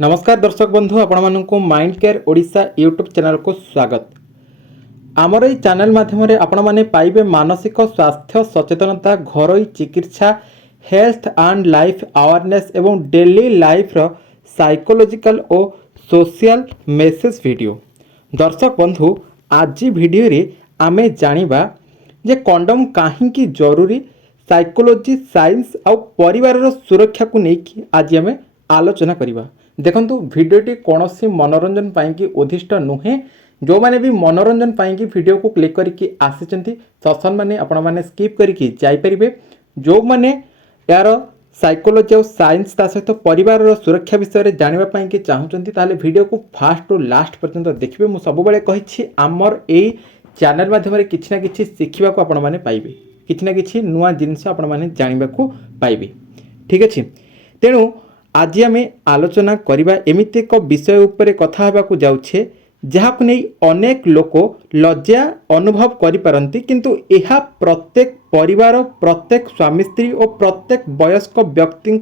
नमस्कार दर्शक बंधु आपण मानक mind care Odisha YouTube channel को स्वागत। आमर ये चैनल माध्यम आपण माने पाइबे मानसिक स्वास्थ्य सचेतनता, घरोई चिकित्सा, हेल्थ एंड लाइफ अवेयरनेस एवं डेली लाइफ रो साइकोलॉजिकल और सोशल मेसेज वीडियो। दर्शक बंधु आज वीडियो रे आमे जानिबा जे कंडोम काहेकि जरूरी, साइकोलॉजी, साइंस और परिवार रो सुरक्षा को लेकिन आज आमे आलोचना करिबा। देखंतु वीडियोटी कौनसी मनोरंजन पाई उद्दिष्ट नुहे। जो माने भी मनोरंजन पाई वीडियो को क्लिक करके आसीचंती सेशन माने आपण माने स्किप करके जाई परिबे। जो माने यार साइकोलॉजी और साइंस ता सहित परिवार रो सुरक्षा विषय रे जानिबा पाई कि चाहुचंती ताले वीडियो को फास्ट टू लास्ट पर्यंत देखिबे। मु सब बेले कहिछि आमर एई चैनल माध्यम रे किछि ना किछि शिखिबा को आपण माने पाइबे, किछि ना किछि नुवा जिंस आपण माने जानिबा को पाइबे। ठीक अछि, तेणु आज आम आलोचना करबा एमिति एक विषय उपरे कथा हेबाकु जाउछे जहाकु नै अनेक लोक लज्जा अनुभव करि पारंती, किंतु एहा प्रत्येक परिवार, प्रत्येक स्वामी स्त्री और प्रत्येक वयस्क व्यक्ति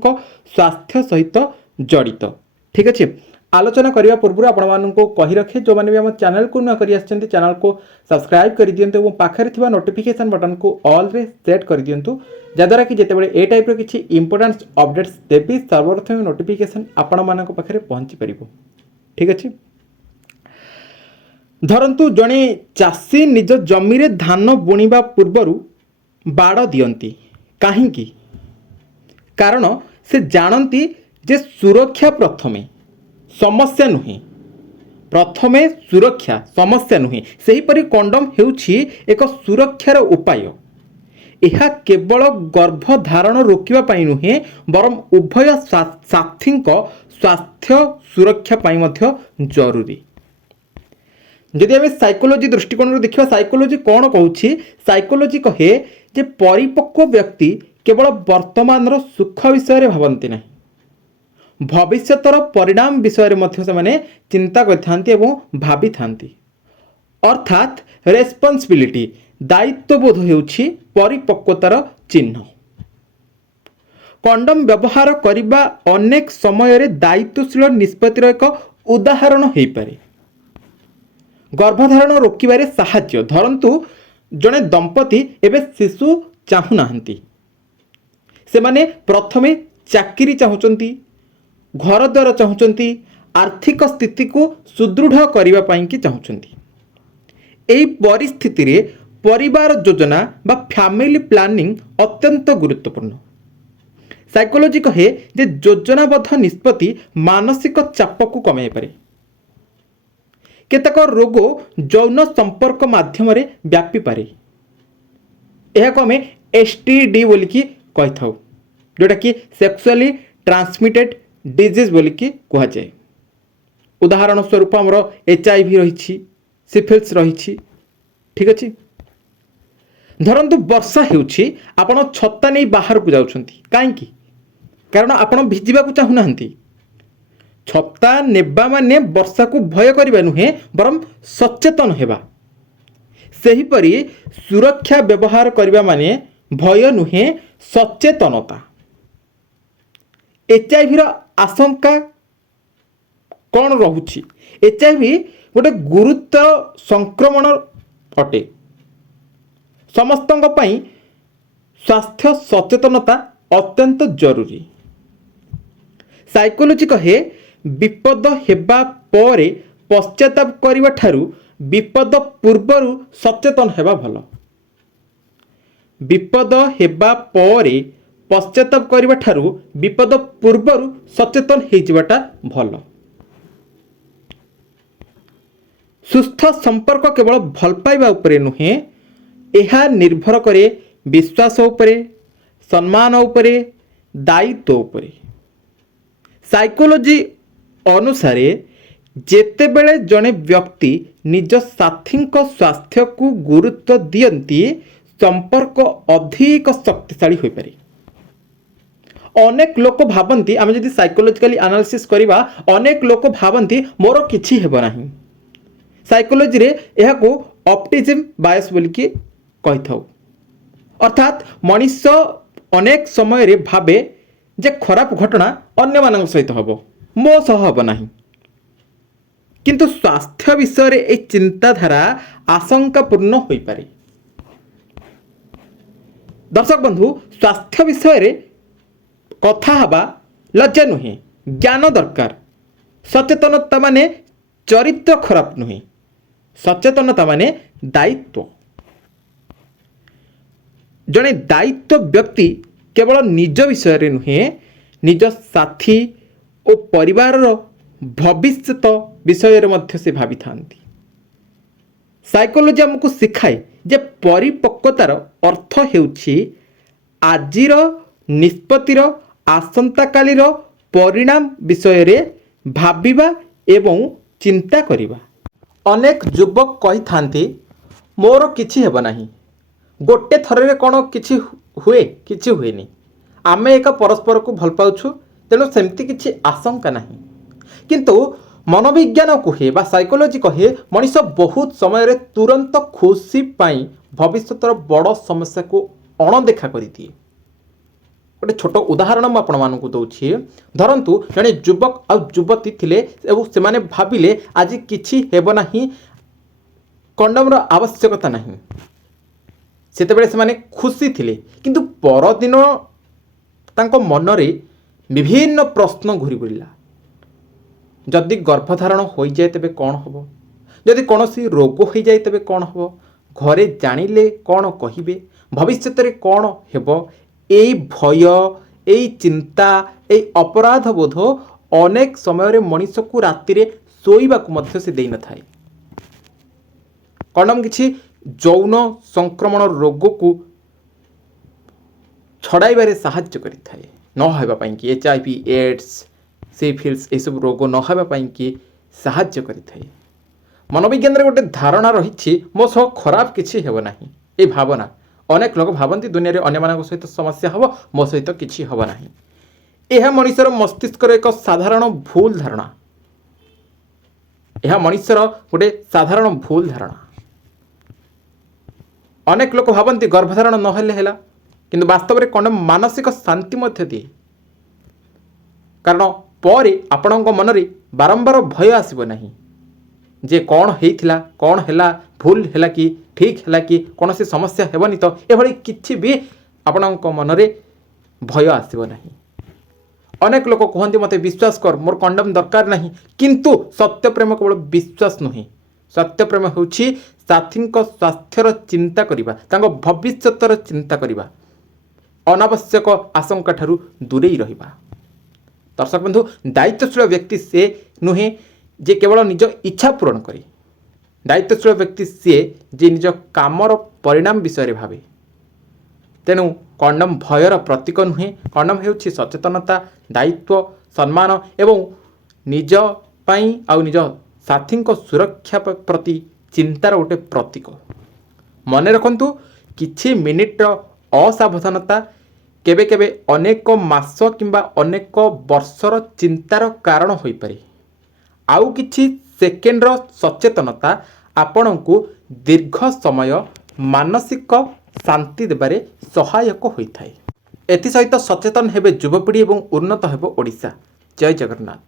स्वास्थ्य सहित जड़ित। ठीक अच्छे, आलोचना करने पूर्व आपण मानू कही रखे जो मैंने भी आम चैनल को नुआ करी आछंती चैनल को सब्सक्राइब कर दियंतु और पाखरे थिबा नोटिफिकेशन बटन को ऑल रे सेट कर दियंतु, जद्वारा कि जितेबाला ए टाइप रो किछि इंपोर्टेंट अपडेट्स देबी सर्वप्रथम नोटिफिकेशन आपण मानक पाखरे पहुंची परिबो। ठीक अछि, धरंतु जणे चाषी निज जमी रे धान बुणिबा पूर्वरु बाड़ दियंती काहेकि? कारण से जानती जे सुरक्षा प्रथमे समस्या नुहे, प्रथमे सुरक्षा समस्या नुहे। सेहीपरि कंडोम हेउछि एक सुरक्षार उपाय। यह केवल गर्भधारण रोकिबा पाई नुहे बरम उभय साथी स्वास्थ्य सुरक्षा पाई मध्य जरूरी। जदि आम साइकोलॉजी दृष्टिकोण देखिए, साइकोलॉजी कौन कहूछि? साइकोलॉजी कहे जे परिपक्व व्यक्ति केवल वर्तमान सुख विषय भावती ना, भविष्यतर परिणाम विषय में चिंता करथांती एवं भावी थांती। अर्थात रेस्पॉन्सिबिलिटी, दायित्वबोध हेउछि परिपक्वतार चिन्ह। कंडोम व्यवहार करिबा अनेक समय रे दायित्वशील निष्पत्तिर एक उदाहरण हेई पारे। गर्भधारण रोकिबारे साहाय्य, धरंतु जड़े दंपति एबे शिशु चाहू नाहंती, से माने प्रथमे चाकरी चाहूचंती, घर द्वार चाहूचंती, आर्थिक स्थिति को सुदृढ़ करबा पई कि चाहूचंती। एई परिस्थिति रे परिवार योजना बा फैमिली प्लानिंग अत्यंत गुरुत्वपूर्ण। साइकोलॉजी कहे जे योजनाबद्ध निष्पत्ति मानसिक चाप को कमाई पारे। केतक रोग यौन संपर्क माध्यम रे व्यापी पारे। यह को आम एसटीडी बोली कि कहि थाउ, जोटा कि सेक्सुअली ट्रांसमिटेड डिजीज बोली कि कहा जाए। उदाहरण स्वरूप हमर HIV रही, सिफिल्स रही। ठीक अछि, धरंतु वर्षा हेउछि, आपण छत्ता नहीं बाहर को जाउछंती काहेकि? कारण आपण भिजिबा को चाहू नाहंती। छत्ता नेबा माने वर्षा को भय करबा नुहे बरम सचेतन हेबा। सेहीपरि सुरक्षा व्यवहार करबा माने भय नुहे सचेतनता। HIV रो आशंका कौन रहुछि? HIV गोटे गुरुतर संक्रमण अटे। समस्तंग पई स्वास्थ्य सचेतनता अत्यंत जरूरी। साइकोलॉजी कहे विपद हेबा परे पश्चाताप करिबा ठारू विपद पूर्वरु सचेतन हेबा भलो। विपद हेबा परे पश्चाताप करिबा ठारू विपद पूर्वरु सचेतन हेइ जिबाटा भलो। सुस्थ संपर्क केवल भल पाइबा उपरे नुहे, यह निर्भर करे विश्वास उपरे, सम्मान उपरे, दायित्व उपरे। साइकोलॉजी अनुसार जेतेबेले जने व्यक्ति निज साथी स्वास्थ्य को गुरुत्व दियंती, संपर्क अधिक शक्तिशाली हो पारे। अनेक लोक भावंती, आम जदि साइकोलॉजिकली एनालिसिस करिबा, अनेक लोक भावंती मोर किछि हेबो नाही। साइकोलॉजी रे यह को ऑप्टिज्म बायस बोली कि कहि थाउ। अर्थात मनुष्य अनेक समय रे भाबे जे खराब घटना अन्य मानक सहित हबो, ମୋ ସହ ହେବ ନାହିଁ। କିନ୍ତୁ ସ୍ୱାସ୍ଥ୍ୟ ବିଷୟରେ ଏହି ଚିନ୍ତାଧାରା ଆଶଙ୍କାପୂର୍ଣ୍ଣ ହୋଇପାରେ। ଦର୍ଶକ ବନ୍ଧୁ, ସ୍ୱାସ୍ଥ୍ୟ ବିଷୟରେ କଥା ହେବା ଲଜ୍ଜା ନୁହେଁ, ଜ୍ଞାନ ଦରକାର। ସଚେତନତା ମାନେ ଚରିତ୍ର ଖରାପ ନୁହେଁ, ସଚେତନତା ମାନେ ଦାୟିତ୍ୱ। ଜଣେ ଦାୟିତ୍ୱ ବ୍ୟକ୍ତି କେବଳ ନିଜ ବିଷୟରେ ନୁହେଁ, ନିଜ ସାଥୀ ଓ ପରିବାରର ଭବିଷ୍ୟତ ବିଷୟରେ ମଧ୍ୟ ସେ ଭାବିଥାନ୍ତି। ସାଇକୋଲୋଜି ଆମକୁ ଶିଖାଏ ଯେ ପରିପକ୍ୱତାର ଅର୍ଥ ହେଉଛି ଆଜିର ନିଷ୍ପତ୍ତିର ଆସନ୍ତାକାଲିର ପରିଣାମ ବିଷୟରେ ଭାବିବା ଏବଂ ଚିନ୍ତା କରିବା। ଅନେକ ଯୁବକ କହିଥାନ୍ତି, ମୋର କିଛି ହେବ ନାହିଁ, ଗୋଟେ ଥରରେ କ'ଣ କିଛି ହୁଏ? କିଛି ହୁଏନି। ଆମେ ଏକ ପରସ୍ପରକୁ ଭଲ ପାଉଛୁ, ତେଣୁ ସେମିତି କିଛି ଆଶଙ୍କା ନାହିଁ। କିନ୍ତୁ ମନୋବିଜ୍ଞାନ କୁହେ ବା ସାଇକୋଲୋଜି କହେ, ମଣିଷ ବହୁତ ସମୟରେ ତୁରନ୍ତ ଖୁସି ପାଇଁ ଭବିଷ୍ୟତର ବଡ଼ ସମସ୍ୟାକୁ ଅଣଦେଖା କରିଦିଏ। ଗୋଟେ ଛୋଟ ଉଦାହରଣ ମୁଁ ଆପଣମାନଙ୍କୁ ଦେଉଛି। ଧରନ୍ତୁ ଜଣେ ଯୁବକ ଆଉ ଯୁବତୀ ଥିଲେ ଏବଂ ସେମାନେ ଭାବିଲେ ଆଜି କିଛି ହେବ ନାହିଁ, କଣ୍ଡମର ଆବଶ୍ୟକତା ନାହିଁ। ସେତେବେଳେ ସେମାନେ ଖୁସି ଥିଲେ, କିନ୍ତୁ ପରଦିନ ତାଙ୍କ ମନରେ ବିଭିନ୍ନ ପ୍ରଶ୍ନ ଘୁରି ବୁଲିଲା। ଯଦି ଗର୍ଭଧାରଣ ହୋଇଯାଏ ତେବେ କ'ଣ ହେବ? ଯଦି କୌଣସି ରୋଗ ହୋଇଯାଏ ତେବେ କ'ଣ ହେବ? ଘରେ ଜାଣିଲେ କ'ଣ କହିବେ? ଭବିଷ୍ୟତରେ କ'ଣ ହେବ? ଏଇ ଭୟ, ଏଇ ଚିନ୍ତା, ଏଇ ଅପରାଧ ବୋଧ ଅନେକ ସମୟରେ ମଣିଷକୁ ରାତିରେ ଶୋଇବାକୁ ମଧ୍ୟ ସେ ଦେଇନଥାଏ। କଣ୍ଡମ କିଛି ଯୌନ ସଂକ୍ରମଣ ରୋଗକୁ ଛଡ଼ାଇବାରେ ସାହାଯ୍ୟ କରିଥାଏ, ନ ହେବା ପାଇଁକି HIV, ଏଡ୍ସ, ସିଫିଲିସ୍ ଏସବୁ ରୋଗ ନ ହେବା ପାଇଁକି ସାହାଯ୍ୟ କରିଥାଏ। ମନୋବିଜ୍ଞାନରେ ଗୋଟେ ଧାରଣା ରହିଛି, ମୋ ସହ ଖରାପ କିଛି ହେବ ନାହିଁ। ଏ ଭାବନା ଅନେକ ଲୋକ ଭାବନ୍ତି ଦୁନିଆରେ ଅନ୍ୟମାନଙ୍କ ସହିତ ସମସ୍ୟା ହେବ, ମୋ ସହିତ କିଛି ହେବ ନାହିଁ। ଏହା ମଣିଷର ମସ୍ତିଷ୍କର ଏକ ସାଧାରଣ ଭୁଲ ଧାରଣା। ଏହା ମଣିଷର ଗୋଟେ ସାଧାରଣ ଭୁଲ ଧାରଣା। ଅନେକ ଲୋକ ଭାବନ୍ତି ଗର୍ଭଧାରଣ ନହେଲେ ହେଲା, କିନ୍ତୁ ବାସ୍ତବରେ କଣ୍ଡମ ମାନସିକ ଶାନ୍ତି ମଧ୍ୟ ଦିଏ। କାରଣ ପରେ ଆପଣଙ୍କ ମନରେ ବାରମ୍ବାର ଭୟ ଆସିବ ନାହିଁ ଯେ କ'ଣ ହେଇଥିଲା, କ'ଣ ହେଲା, ଭୁଲ ହେଲା କି ଠିକ୍ ହେଲା କି, କୌଣସି ସମସ୍ୟା ହେବନି ତ, ଏଭଳି କିଛି ବି ଆପଣଙ୍କ ମନରେ ଭୟ ଆସିବ ନାହିଁ। ଅନେକ ଲୋକ କୁହନ୍ତି, ମୋତେ ବିଶ୍ୱାସ କର, ମୋର କଣ୍ଡମ ଦରକାର ନାହିଁ। କିନ୍ତୁ ସତ୍ୟପ୍ରେମ କେବଳ ବିଶ୍ୱାସ ନୁହେଁ, ସତ୍ୟପ୍ରେମ ହେଉଛି ସାଥୀଙ୍କ ସ୍ୱାସ୍ଥ୍ୟର ଚିନ୍ତା କରିବା, ତାଙ୍କ ଭବିଷ୍ୟତର ଚିନ୍ତା କରିବା, ଅନାବଶ୍ୟକ ଆଶଙ୍କା ଠାରୁ ଦୂରେଇ ରହିବା। ଦର୍ଶକ ବନ୍ଧୁ, ଦାୟିତ୍ୱଶୀଳ ବ୍ୟକ୍ତି ସେ ନୁହେଁ ଯେ କେବଳ ନିଜ ଇଚ୍ଛା ପୂରଣ କରେ। ଦାୟିତ୍ୱଶୀଳ ବ୍ୟକ୍ତି ସିଏ ଯେ ନିଜ କାମର ପରିଣାମ ବିଷୟରେ ଭାବେ। ତେଣୁ କଣ୍ଡମ ଭୟର ପ୍ରତୀକ ନୁହେଁ, କଣ୍ଡମ ହେଉଛି ସଚେତନତା, ଦାୟିତ୍ୱ, ସମ୍ମାନ ଏବଂ ନିଜ ପାଇଁ ଆଉ ନିଜ ସାଥୀଙ୍କ ସୁରକ୍ଷା ପ୍ରତି ଚିନ୍ତାର ଗୋଟେ ପ୍ରତୀକ। ମନେ ରଖନ୍ତୁ, କିଛି ମିନିଟର ଅସାବଧାନତା କେବେ କେବେ ଅନେକ ମାସ କିମ୍ବା ଅନେକ ବର୍ଷର ଚିନ୍ତାର କାରଣ ହୋଇପାରେ। ଆଉ କିଛି ସେକେଣ୍ଡର ସଚେତନତା ଆପଣଙ୍କୁ ଦୀର୍ଘ ସମୟ ମାନସିକ ଶାନ୍ତି ଦେବାରେ ସହାୟକ ହୋଇଥାଏ। ଏଥିସହିତ ସଚେତନ ହେବେ ଯୁବପିଢ଼ି ଏବଂ ଉନ୍ନତ ହେବ ଓଡ଼ିଶା। ଜୟ ଜଗନ୍ନାଥ।